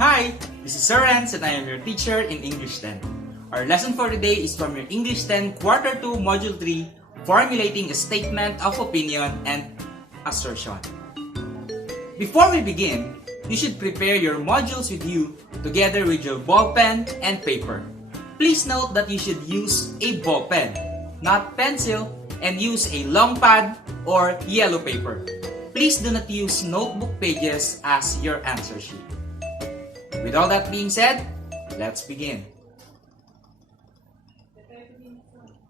Hi, this is Sir Renz and I am your teacher in English 10. Our lesson for today is from your English 10 Quarter 2 Module 3, Formulating a Statement of Opinion and Assertion. Before we begin, you should prepare your modules with you together with your ball pen and paper. Please note that you should use a ball pen, not pencil, and use a long pad or yellow paper. Please do not use notebook pages as your answer sheet. With all that being said, let's begin.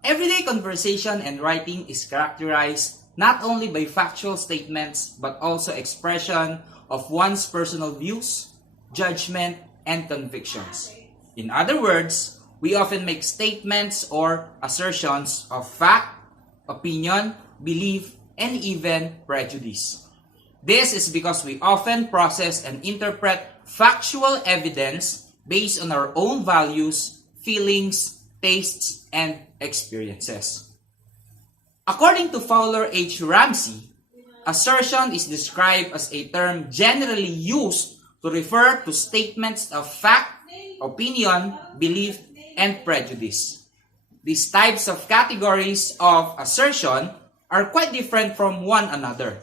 Everyday conversation and writing is characterized not only by factual statements but also expression of one's personal views, judgment, and convictions. In other words, we often make statements or assertions of fact, opinion, belief, and even prejudice. This is because we often process and interpret factual evidence based on our own values, feelings, tastes, and experiences. According to Fowler H. Ramsey, assertion is described as a term generally used to refer to statements of fact, opinion, belief, and prejudice. These types of categories of assertion are quite different from one another.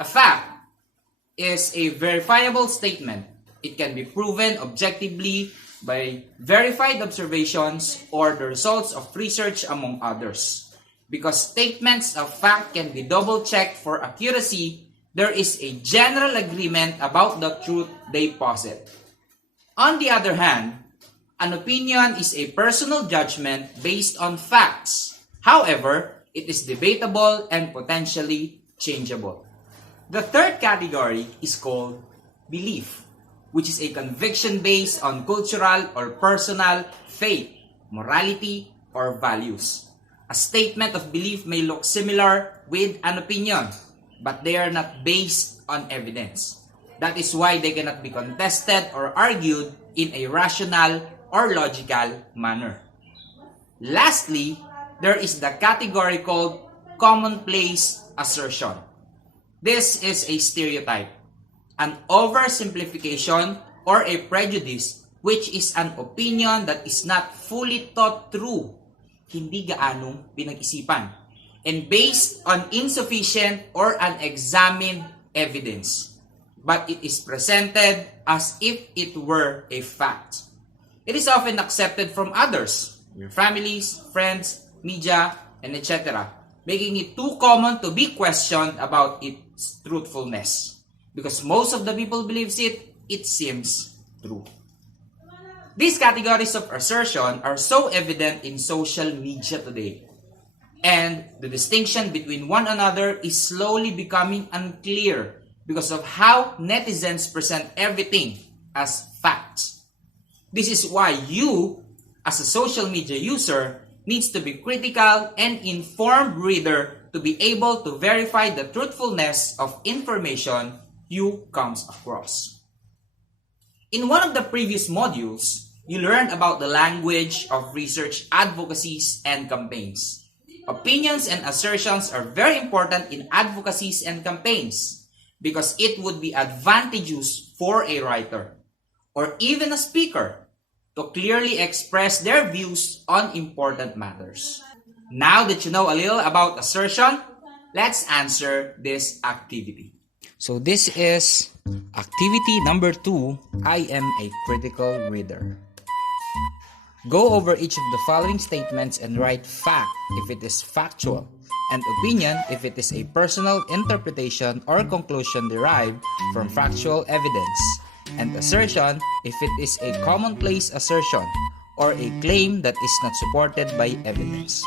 A fact is a verifiable statement. It can be proven objectively by verified observations or the results of research among others. Because statements of fact can be double-checked for accuracy, there is a general agreement about the truth they posit. On the other hand, an opinion is a personal judgment based on facts. However, it is debatable and potentially changeable. The third category is called belief, which is a conviction based on cultural or personal faith, morality, or values. A statement of belief may look similar with an opinion, but they are not based on evidence. That is why they cannot be contested or argued in a rational or logical manner. Lastly, there is the category called Commonplace Assertion. This is a stereotype, an oversimplification, or a prejudice which is an opinion that is not fully thought through, hindi gaanong pinag-isipan, and based on insufficient or unexamined evidence, but it is presented as if it were a fact. It is often accepted from others, your families, friends, media, and etc., making it too common to be questioned about its truthfulness. Because most of the people believes it seems true. These categories of assertion are so evident in social media today, and the distinction between one another is slowly becoming unclear because of how netizens present everything as facts. This is why you, as a social media user, needs to be critical and informed reader to be able to verify the truthfulness of information you comes across. In one of the previous modules, you learned about the language of research advocacies and campaigns. Opinions and assertions are very important in advocacies and campaigns because it would be advantageous for a writer or even a speaker to clearly express their views on important matters. Now that you know a little about assertion, let's answer this activity. So this is activity number 2, I am a critical reader. Go over each of the following statements and write fact if it is factual, and opinion if it is a personal interpretation or conclusion derived from factual evidence, and assertion if it is a commonplace assertion or a claim that is not supported by evidence.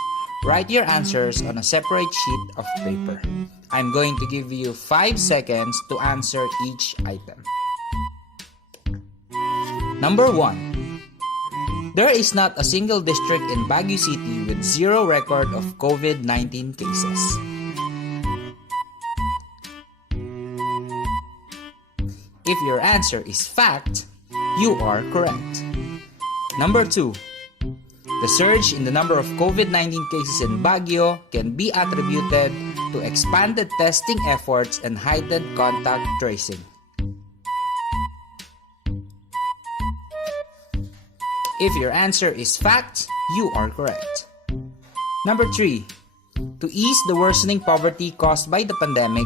Write your answers on a separate sheet of paper. I'm going to give you 5 seconds to answer each item. Number 1. There is not a single district in Baguio City with zero record of COVID-19 cases. If your answer is fact, you are correct. Number 2. The surge in the number of COVID-19 cases in Baguio can be attributed to expanded testing efforts and heightened contact tracing. If your answer is fact, you are correct. Number 3. To ease the worsening poverty caused by the pandemic,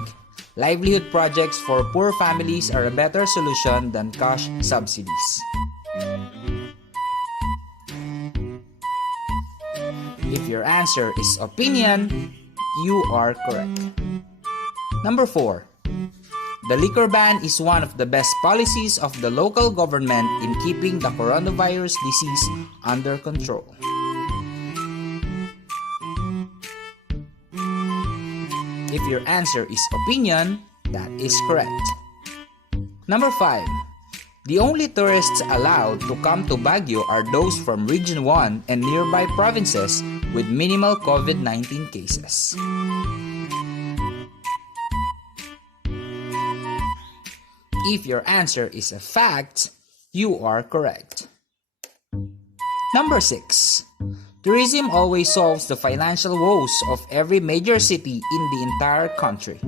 livelihood projects for poor families are a better solution than cash subsidies. If your answer is opinion, you are correct. Number 4. The liquor ban is one of the best policies of the local government in keeping the coronavirus disease under control. If your answer is opinion, that is correct. Number 5. The only tourists allowed to come to Baguio are those from Region 1 and nearby provinces with minimal COVID-19 cases. If your answer is a fact, you are correct. Number 6. Tourism always solves the financial woes of every major city in the entire country.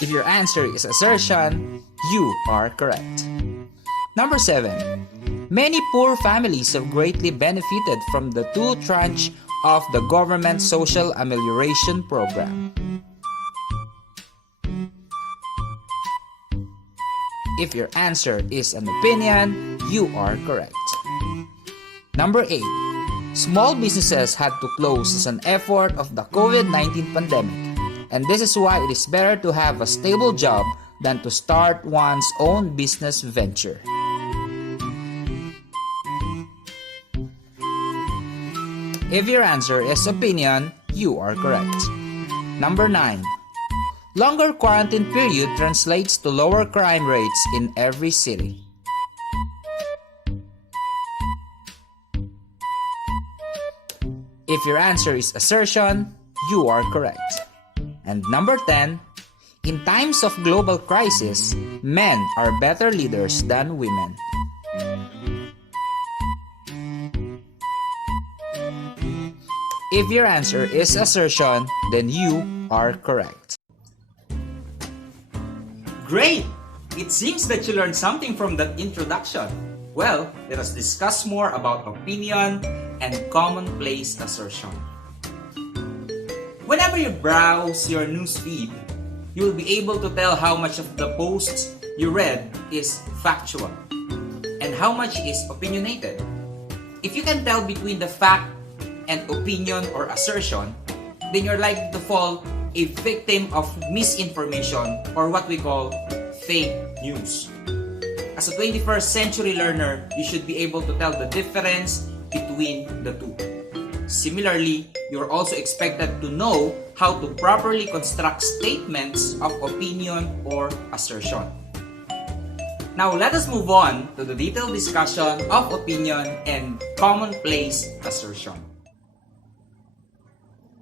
If your answer is assertion, you are correct. Number 7. Many poor families have greatly benefited from the 2 tranche of the government social amelioration program. If your answer is an opinion, you are correct. Number 8. Small businesses had to close as an effort of the COVID-19 pandemic, and this is why it is better to have a stable job than to start one's own business venture. If your answer is opinion, you are correct. Number 9. Longer quarantine period translates to lower crime rates in every city. If your answer is assertion, you are correct. And number 10. In times of global crisis, men are better leaders than women. If your answer is assertion, then you are correct. Great! It seems that you learned something from that introduction. Well, let us discuss more about opinion and commonplace assertion. Whenever you browse your newsfeed, you will be able to tell how much of the posts you read is factual and how much is opinionated. If you can tell between the fact and opinion or assertion, then you're likely to fall a victim of misinformation or what we call fake news. As a 21st century learner, you should be able to tell the difference between the two. Similarly, you're also expected to know how to properly construct statements of opinion or assertion. Now let us move on to the detailed discussion of opinion and commonplace assertion.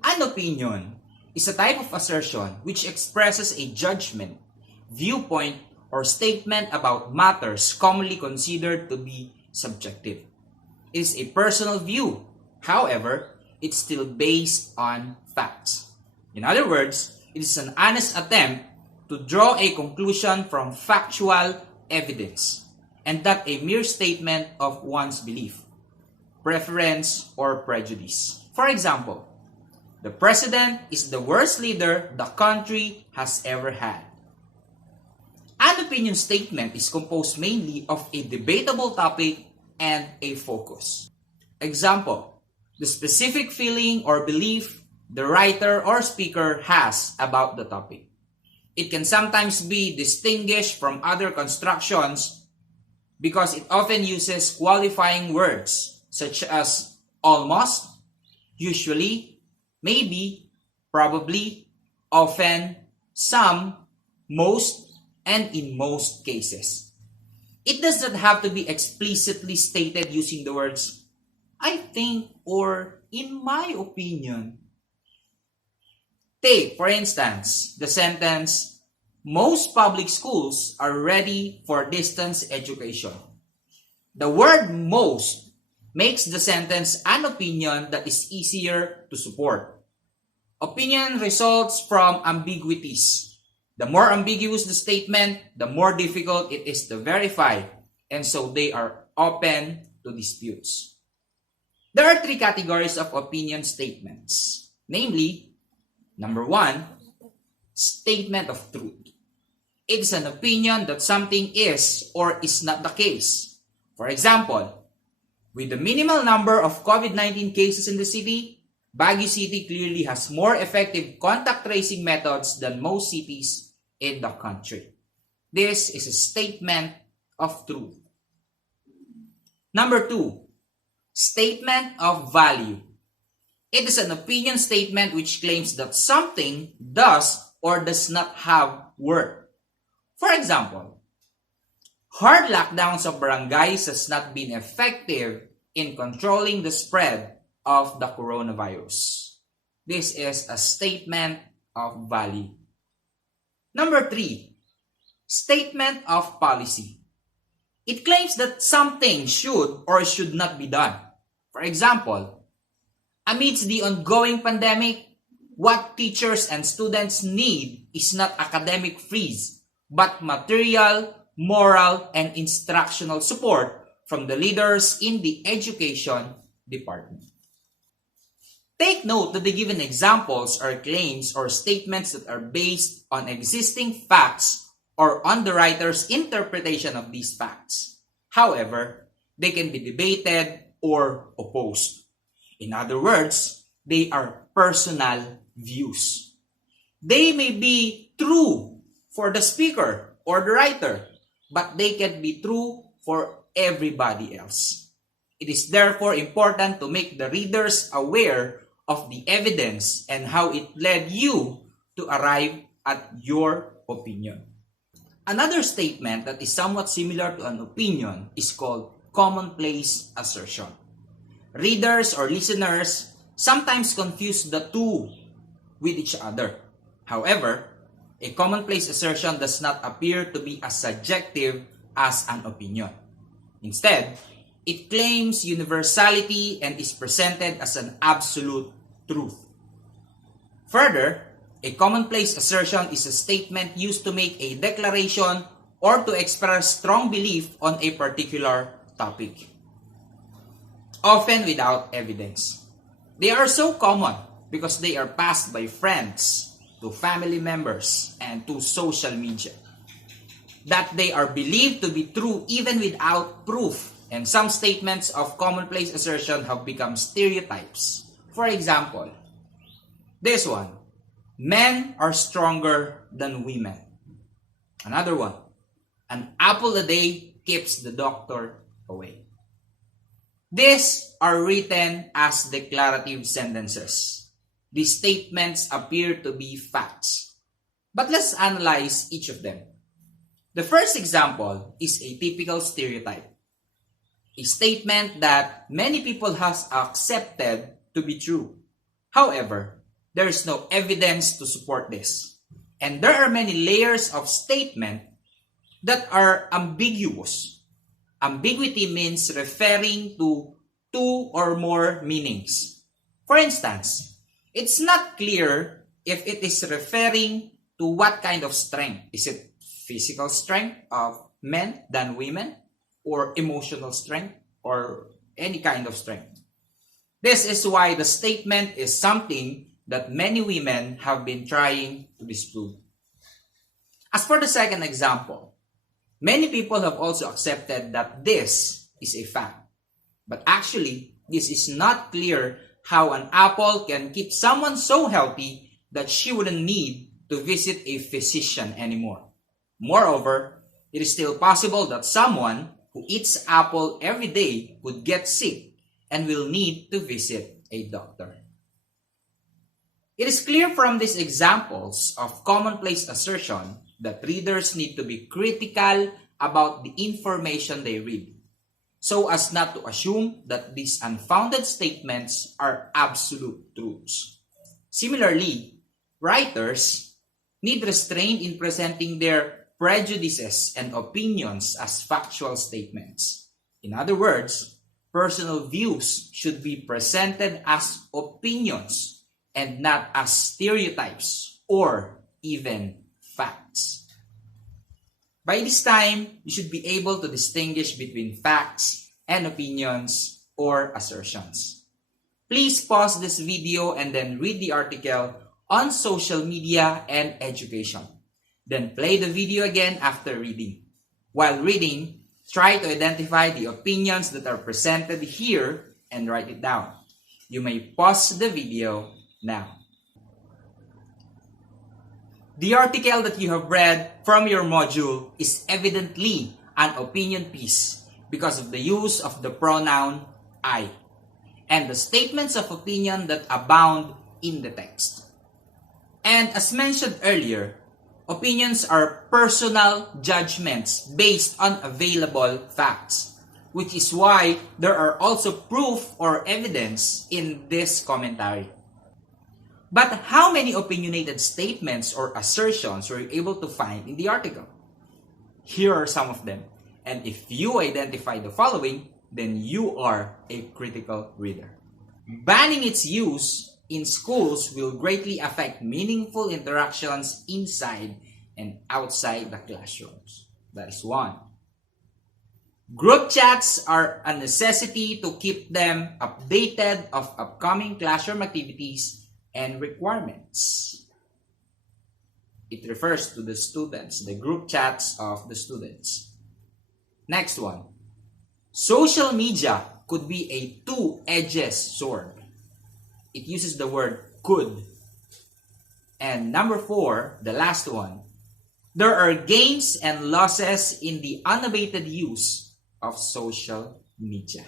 An opinion is a type of assertion which expresses a judgment, viewpoint, or statement about matters commonly considered to be subjective. It is a personal view. However, it's still based on facts. In other words, it is an honest attempt to draw a conclusion from factual evidence and not a mere statement of one's belief, preference, or prejudice. For example, the president is the worst leader the country has ever had. An opinion statement is composed mainly of a debatable topic and a focus. Example, the specific feeling or belief the writer or speaker has about the topic. It can sometimes be distinguished from other constructions because it often uses qualifying words such as almost, usually, maybe, probably, often, some, most, and in most cases. It does not have to be explicitly stated using the words I think or in my opinion. Take, for instance, the sentence, most public schools are ready for distance education. The word most makes the sentence an opinion that is easier to support. Opinion results from ambiguities. The more ambiguous the statement, the more difficult it is to verify, and so they are open to disputes. There are three categories of opinion statements, namely, number one, statement of truth. It is an opinion that something is or is not the case. For example, with the minimal number of COVID-19 cases in the city, Baguio City clearly has more effective contact tracing methods than most cities in the country. This is a statement of truth. Number two, statement of value. It is an opinion statement which claims that something does or does not have worth. For example, hard lockdowns of barangays has not been effective in controlling the spread of the coronavirus. This is a statement of value. Number three, statement of policy. It claims that something should or should not be done. For example, amidst the ongoing pandemic, what teachers and students need is not academic freeze, but material, moral, and instructional support from the leaders in the education department. Take note that the given examples are claims or statements that are based on existing facts or on the writer's interpretation of these facts. However, they can be debated or opposed. In other words, they are personal views. They may be true for the speaker or the writer, but they can be true for everybody else. It is therefore important to make the readers aware of the evidence and how it led you to arrive at your opinion. Another statement that is somewhat similar to an opinion is called commonplace assertion. Readers or listeners sometimes confuse the two with each other. However, a commonplace assertion does not appear to be as subjective as an opinion. Instead, it claims universality and is presented as an absolute truth. Further, a commonplace assertion is a statement used to make a declaration or to express strong belief on a particular topic, often without evidence. They are so common because they are passed by friends, to family members, and to social media, that they are believed to be true even without proof, and some statements of commonplace assertion have become stereotypes. For example, this one, men are stronger than women. Another one, an apple a day keeps the doctor away. These are written as declarative sentences. These statements appear to be facts. But let's analyze each of them. The first example is a typical stereotype. A statement that many people have accepted to be true. However, there is no evidence to support this. And there are many layers of statement that are ambiguous. Ambiguity means referring to two or more meanings. For instance, it's not clear if it is referring to what kind of strength. Is it physical strength of men than women, or emotional strength, or any kind of strength? This is why the statement is something that many women have been trying to disprove. As for the second example, many people have also accepted that this is a fact. But actually, this is not clear how an apple can keep someone so healthy that she wouldn't need to visit a physician anymore. Moreover, it is still possible that someone who eats apple every day would get sick and will need to visit a doctor. It is clear from these examples of commonplace assertion that readers need to be critical about the information they read, so as not to assume that these unfounded statements are absolute truths. Similarly, writers need restraint in presenting their prejudices and opinions as factual statements. In other words, personal views should be presented as opinions and not as stereotypes or even facts. By this time, you should be able to distinguish between facts and opinions or assertions. Please pause this video and then read the article on social media and education. Then play the video again after reading. While reading, try to identify the opinions that are presented here and write it down. You may pause the video now. The article that you have read from your module is evidently an opinion piece because of the use of the pronoun I and the statements of opinion that abound in the text. And as mentioned earlier, opinions are personal judgments based on available facts, which is why there are also proof or evidence in this commentary. But how many opinionated statements or assertions were you able to find in the article? Here are some of them. And if you identify the following, then you are a critical reader. Banning its use in schools will greatly affect meaningful interactions inside and outside the classrooms. That is one. Group chats are a necessity to keep them updated of upcoming classroom activities and requirements. It refers to the students, the group chats of the students. Next one. Social media could be a two-edged sword. It uses the word could. And number 4, the last one. There are gains and losses in the unabated use of social media.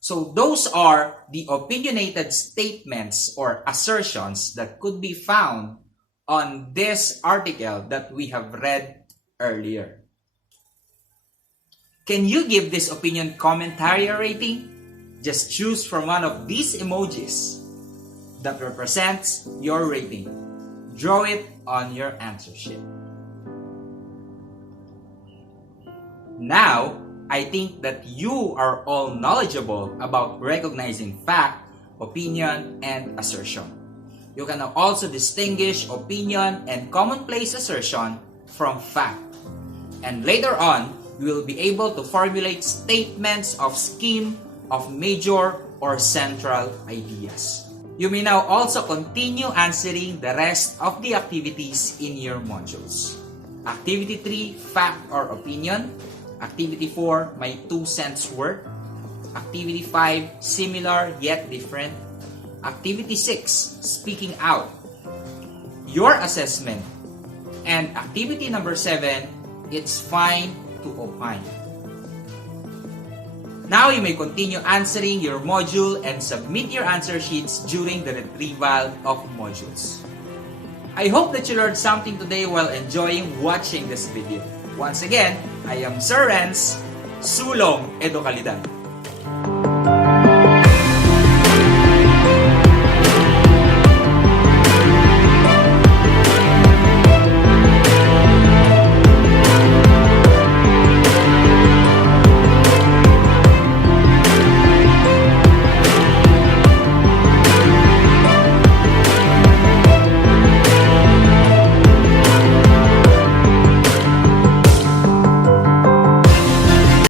So those are the opinionated statements or assertions that could be found on this article that we have read earlier. Can you give this opinion commentary a rating? Just choose from one of these emojis that represents your rating. Draw it on your answer sheet. Now, I think that you are all knowledgeable about recognizing fact, opinion, and assertion. You can also distinguish opinion and commonplace assertion from fact. And later on, you will be able to formulate statements of scheme, of major, or central ideas. You may now also continue answering the rest of the activities in your modules. Activity 3, fact or opinion. Activity 4, my 2 cents worth. Activity 5, similar yet different. Activity 6, speaking out. Your assessment. And activity number 7, it's fine to opine. Now you may continue answering your module and submit your answer sheets during the retrieval of modules. I hope that you learned something today while enjoying watching this video. Once again, I am Sir Renz, Sulong Edukalidad.